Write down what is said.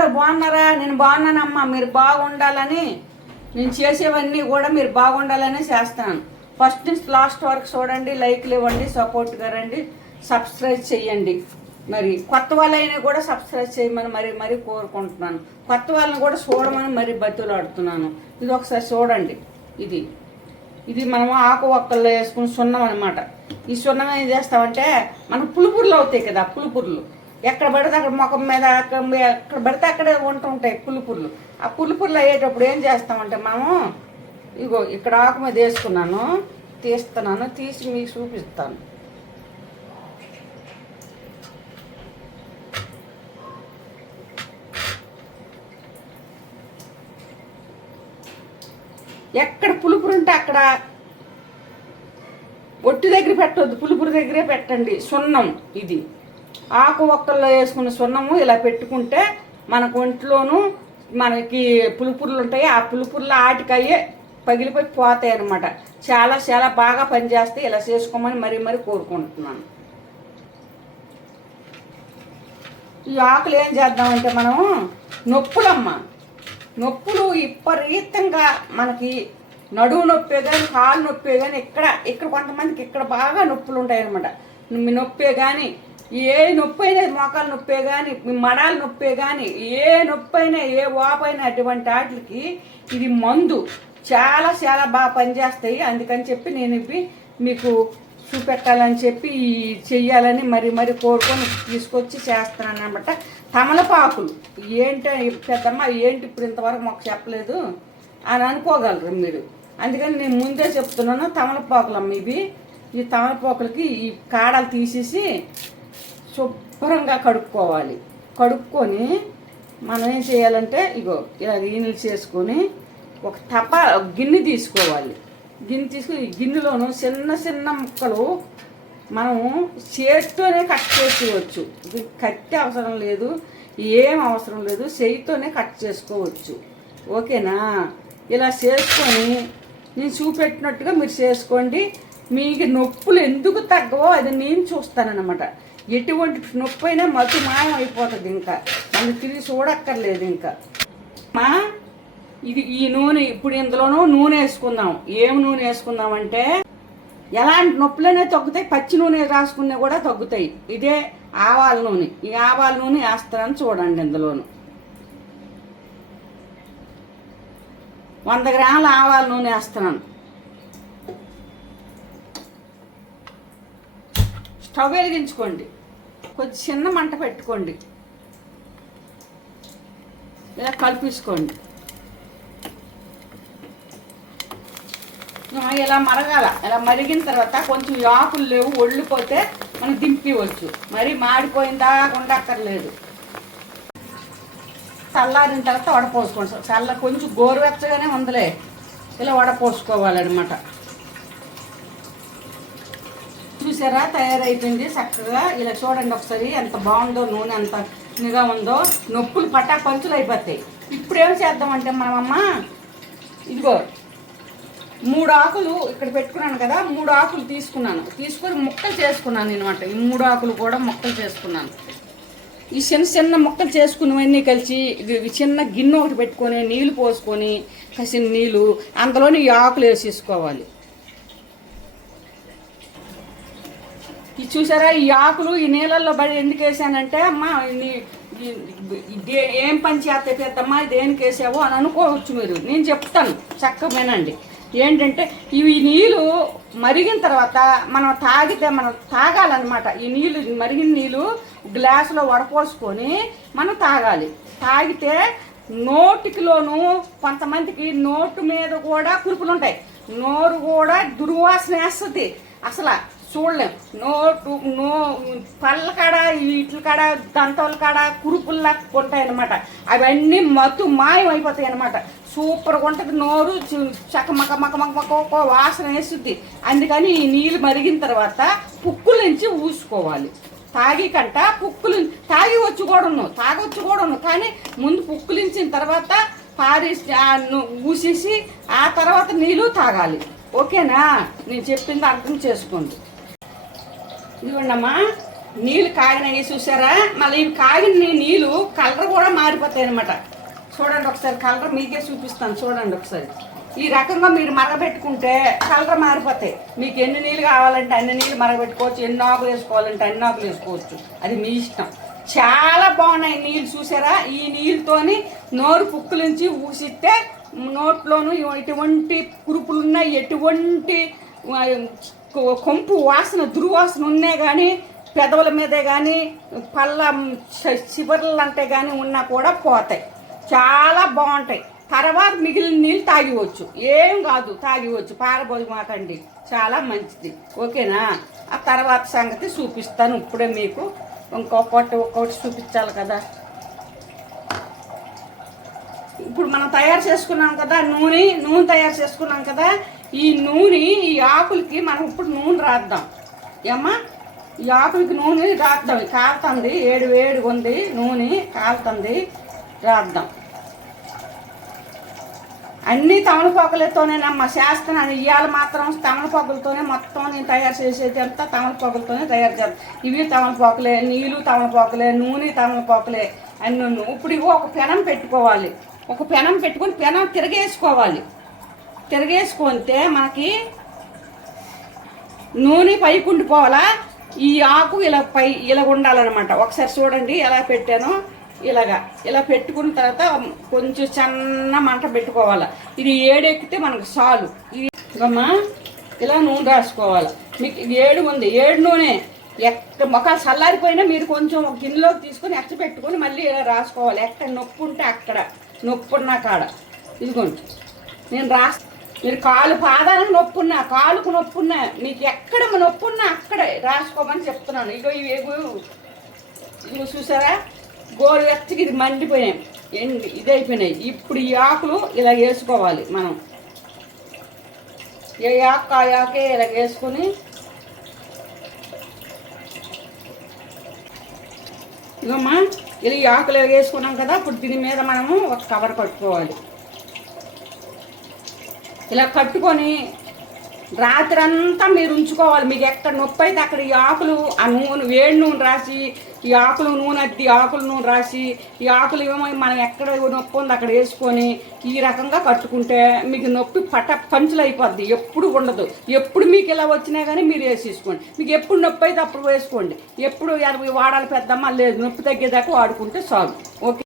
అందరూ బాగున్నారా? నేను బాగున్నానమ్మా మీరు బాగుండాలని నేను చేసేవన్నీ కూడా మీరు బాగుండాలని చేస్తాను ఫస్ట్ నుంచి లాస్ట్ వరకు చూడండి లైక్లు ఇవ్వండి సపోర్ట్గా రండి సబ్స్క్రైబ్ చేయండి మరి కొత్త వాళ్ళైనా కూడా సబ్స్క్రైబ్ చేయమని మరి మరీ కోరుకుంటున్నాను. కొత్త వాళ్ళని కూడా చూడమని మరి బతులాడుతున్నాను ఇది ఒకసారి చూడండి. ఇది ఇది మనం ఆకు ఒక్కల్లో వేసుకుని సున్నం అనమాట ఈ సున్నం ఏం చేస్తామంటే మనకు పులుపుర్లు అవుతాయి కదా పులుపుర్లు. ఎక్కడ పడితే అక్కడ ముఖం మీద ఎక్కడ పడితే అక్కడే ఉంటుంటాయి పులుపుర్లు ఆ పులుపుర్లు అయ్యేటప్పుడు ఏం చేస్తామంటే మనము ఇగో ఇక్కడ ఆకు మీద వేసుకున్నాను తీస్తున్నాను తీసి మీకు చూపిస్తాను. ఎక్కడ పులుపురు ఉంటే అక్కడ ఒట్టి దగ్గర పెట్టవద్దు పులుపురు దగ్గరే పెట్టండి. సున్నం ఇది. ఆకు ఒక్కల్లో వేసుకున్న సున్నము ఇలా పెట్టుకుంటే మనకు ఒంట్లోనూ మనకి పులుపుర్లు ఉంటాయి. ఆ పులుపుర్లు ఆటికయ్యే పగిలిపోయి పోతాయి అనమాట చాలా చాలా బాగా పనిచేస్తే ఇలా చేసుకోమని మరీ మరీ కోరుకుంటున్నాను. ఈ ఆకులు ఏం చేద్దామంటే మనం నొప్పులమ్మ. నొప్పులు విపరీతంగా మనకి నడువు నొప్పే కానీ కాలు నొప్పే కానీ ఇక్కడ ఇక్కడ కొంతమందికి ఇక్కడ బాగా నొప్పులు ఉంటాయి అనమాట నొప్పే కానీ ఏ నొప్పి అయినా మోకాలు నొప్పే కానీ మడాలు నొప్పే కానీ ఏ నొప్పి అయినా ఏ వాపైనా అటువంటి వాటికి ఇది మందు. చాలా చాలా బాగా పనిచేస్తాయి. అందుకని చెప్పి నేను ఇవి మీకు చూపెట్టాలని చెప్పి ఈ చెయ్యాలని మరి మరి కోరుకొని తీసుకొచ్చి చేస్తున్నాను అనమాట తమలపాకులు. ఏంటి పెద్దమ్మ ఏంటి ఇప్పుడు ఇంతవరకు మాకు చెప్పలేదు అని అనుకోగలరు మీరు. అందుకని నేను ముందే చెప్తున్నాను తమలపాకులమ్మ ఇవి. ఈ తామరపోకలకి ఈ కాడలు తీసేసి శుభ్రంగా కడుక్కోవాలి. కడుక్కొని మనం ఏం చేయాలంటే ఇగో ఇలా గిన్నెలు చేసుకొని ఒక తప గిన్నె తీసుకోవాలి. గిన్నె తీసుకుని ఈ గిన్నెలోను చిన్న చిన్న ముక్కలు మనము చేతితోనే కట్ చేసుకోవచ్చు. ఇది కత్తి అవసరం లేదు ఏం అవసరం లేదు చేయితోనే కట్ చేసుకోవచ్చు. ఓకేనా? ఇలా చేసుకొని నేను చూపెట్టినట్టుగా మీరు చేసుకోండి. మీకు నొప్పులు ఎందుకు తగ్గవో అది నేను చూస్తానన్నమాట. ఎటువంటి నొప్పి అయినా మతి మాయం అయిపోతుంది ఇంకా. మనం తిరిగి చూడక్కర్లేదు ఇంకా. మా ఇది ఈ నూనె ఇప్పుడు ఇందులోనూ నూనె వేసుకుందాం. ఏం నూనె వేసుకుందాం అంటే ఎలాంటి నొప్పులనే తగ్గుతాయి పచ్చి నూనె రాసుకున్నా కూడా తగ్గుతాయి. ఇదే ఆవాల నూనె. ఈ ఆవాల నూనె వేస్తానని చూడండి ఇందులోను. వంద గ్రాముల ఆవాల నూనె వేస్తున్నాను. స్టవ్ వెలిగించుకోండి. కొంచెం చిన్న మంట పెట్టుకోండి. ఇలా కలిపించుకోండి ఇలా మరగాల. ఇలా మరిగిన తర్వాత కొంచెం ఆకులు లేవు ఒళ్ళిపోతే మనం దింపివచ్చు మరి మాడిపోయిందా ఉండక్కర్లేదు. చల్లారిన తర్వాత వడపోసుకోండి. చల్ల కొంచెం గోరువెచ్చగానే ఉందిలే. ఇలా వడపోసుకోవాలన్నమాట. చూసారా? తయారైపోయింది. చక్కగా ఇలా చూడండి ఒకసారి ఎంత బాగుందో నూనె ఎంత నిగా ఉందో. నొప్పులు పట్టా పంచులు అయిపోతాయి. ఇప్పుడు ఏం చేద్దామంటే మనమమ్మ ఇదిగో మూడు ఆకులు ఇక్కడ పెట్టుకున్నాను కదా మూడు ఆకులు తీసుకున్నాను. తీసుకొని ముక్కలు చేసుకున్నాను అనమాట ఈ మూడు ఆకులు కూడా ముక్కలు చేసుకున్నాను. ఈ చిన్న చిన్న ముక్కలు చేసుకున్నవన్నీ కలిసి ఇది చిన్న గిన్నె ఒకటి పెట్టుకొని నీళ్ళు పోసుకొని కసిన నీళ్ళు అందులోని ఈ ఆకులు వేసేసుకోవాలి. ఇది చూసారా? ఈ ఆకులు ఈ నీళ్ళల్లో పడి ఎందుకు వేసానంటే అమ్మా ఏం పని చేస్తే పెద్దమ్మా దేనికి వేసావో అని అనుకోవచ్చు మీరు. నేను చెప్తాను చక్కగా వినండి. ఏంటంటే ఇవి నీళ్ళు మరిగిన తర్వాత మనం తాగితే మనం తాగాలన్నమాట. ఈ నీళ్ళు మరిగిన నీళ్ళు గ్లాసులో వడపోసుకొని మనం తాగాలి. తాగితే నోటికిలోను కొంతమందికి నోటు మీద కూడా కురుపులు ఉంటాయి నోరు కూడా దుర్వాసన వేస్తుంది. అసలు చూడలేం. నో నో పళ్ళ కాడ ఇట్ల కాడ దంతల కాడ కురుపుల్లా ఉంటాయి అనమాట అవన్నీ మత్తు మాయం అయిపోతాయి అనమాట సూపర్గా ఉంటుంది. నోరు చకమక చక్క మక మక మక మక వాసన వేస్తుంది అందుకని ఈ నీళ్ళు మరిగిన తర్వాత పుక్కుల నుంచి ఊసుకోవాలి. తాగి కంట పుక్కులు తాగి వచ్చి కూడాను కూడా కూడాను. కానీ ముందు పుక్కులించిన తర్వాత పారేసి ను- ఊసేసి ఆ తర్వాత నీళ్ళు తాగాలి. ఓకేనా? నేను చెప్పింది అర్థం చేసుకోండి. ఇదిగోండమ్మా నీళ్ళు కాగినవి చూసారా? మళ్ళీ ఇవి కాగిన నీళ్ళు కలర్ కూడా మారిపోతాయి అనమాట చూడండి ఒకసారి కలర్ మీకే చూపిస్తాను చూడండి ఒకసారి. ఈ రకంగా మీరు మరగబెట్టుకుంటే కలర్ మారిపోతాయి. మీకు ఎన్ని నీళ్ళు కావాలంటే అన్ని నీళ్ళు మరగబెట్టుకోవచ్చు ఎన్ని ఆకులు వేసుకోవాలంటే అన్ని ఆకులు వేసుకోవచ్చు. అది మీ ఇష్టం. చాలా బాగున్నాయి నీళ్ళు చూసారా? ఈ నీళ్ళతోని నోరు పుక్కులించి ఊసిస్తే నోట్లోను ఎటువంటి కురుపులున్నాయి ఎటువంటి కొంపు వాసన దుర్వాసన ఉన్నాయి కానీ పెదవుల మీదే కానీ పళ్ళ చివర్లు అంటే కానీ ఉన్నా కూడా పోతాయి. చాలా బాగుంటాయి. తర్వాత మిగిలిన నీళ్ళు తాగివచ్చు. ఏం కాదు తాగివచ్చు. పారబోదు మాకండి చాలా మంచిది. ఓకేనా? ఆ తర్వాత సంగతి చూపిస్తాను. ఇప్పుడే మీకు ఇంకొకటి ఒక్కొక్కటి చూపించాలి కదా. ఇప్పుడు మనం తయారు చేసుకున్నాం కదా నూనె నూనె తయారు చేసుకున్నాం కదా ఈ నూనె ఈ ఆకులకి మనం ఇప్పుడు నూనె రాద్దాం. ఏమ్మా? ఈ ఆకులకి నూనె రాద్దాం. కాలుతుంది. ఏడు వేడి ఉంది. నూనె కాలుతుంది. రాద్దాం. అన్నీ తమలపాకులతోనేనమ్మా చేస్తున్నాను. ఇవాళ మాత్రం తమలపాకులతోనే మొత్తం నేను తయారు చేసేది అంతా తమలపాకులతోనే తయారు చేస్తాను ఇవి తమలపాకులే నీళ్ళు తమలపాకులే నూనె తమలపాకులే అన్ని ఇప్పుడు ఇవి ఒక పెనం పెట్టుకోవాలి. ఒక పెనం పెట్టుకొని పెనం తిరగేసుకోవాలి. తిరగేసుకుంటే మనకి నూనె పైకి ఉండిపోవాలా? ఈ ఆకు ఇలా పై ఇలా ఉండాలన్నమాట. ఒకసారి చూడండి ఎలా పెట్టానో. ఇలాగా ఇలా పెట్టుకున్న తర్వాత కొంచెం చిన్న మంట పెట్టుకోవాలి. ఇది ఏడెక్కితే మనకు చాలు. ఇది ఇలా నూనె రాసుకోవాలి. మీకు ఇది ఏడు ఉంది. ఏడు నూనె ఎక్క మొక్క చల్లారిపోయినా మీరు కొంచెం ఒక గిన్నెలోకి తీసుకొని ఎచ్చ పెట్టుకొని మళ్ళీ ఇలా రాసుకోవాలి. ఎక్కడ నొప్పి ఉంటే అక్కడ. నొప్పున్నా కాడ. ఇదిగోండి. నేను రాస్ మీరు కాలు పాదాలకు నొప్పున్నా కాలుకు నొప్పున్నా మీకు ఎక్కడ నొప్పున్నా అక్కడే రాసుకోమని చెప్తున్నాను. ఇగో ఇవి ఇగో చూసారా? గోరు వెచ్చకి ఇది మండిపోయాయి ఎండి ఇది అయిపోయినాయి. ఇప్పుడు ఈ ఆకులు ఇలా వేసుకోవాలి మనం. ఏ ఆకు ఆ ఆకే ఇలా వేసుకొని ఇగమ్మా ఇలా ఈ ఆకులు వేసుకున్నాం కదా ఇప్పుడు దీని మీద మనము ఒక కవర్ కట్టుకోవాలి. ఇలా కట్టుకొని రాత్రి అంతా మీరు ఉంచుకోవాలి. మీకు ఎక్కడ నొప్పి అయితే అక్కడ ఈ ఆకులు ఆ నూనె వేడి నూనె రాసి ఈ ఆకులు నూనె అద్ది ఆకులు నూనె రాసి ఈ ఆకులు ఏమో మనం ఎక్కడ నొప్పి ఉంది అక్కడ వేసుకొని ఈ రకంగా కట్టుకుంటే మీకు నొప్పి పట పంచులు అయిపోద్ది. ఎప్పుడు ఉండదు. ఎప్పుడు మీకు ఇలా వచ్చినా కానీ మీరు వేసేసుకోండి. మీకు ఎప్పుడు నొప్పి అయితే అప్పుడు వేసుకోండి. ఎప్పుడు వాడాలి పెద్దమ్మ లేదు. నొప్పి తగ్గేదాకా వాడుకుంటే చాలు. ఓకే?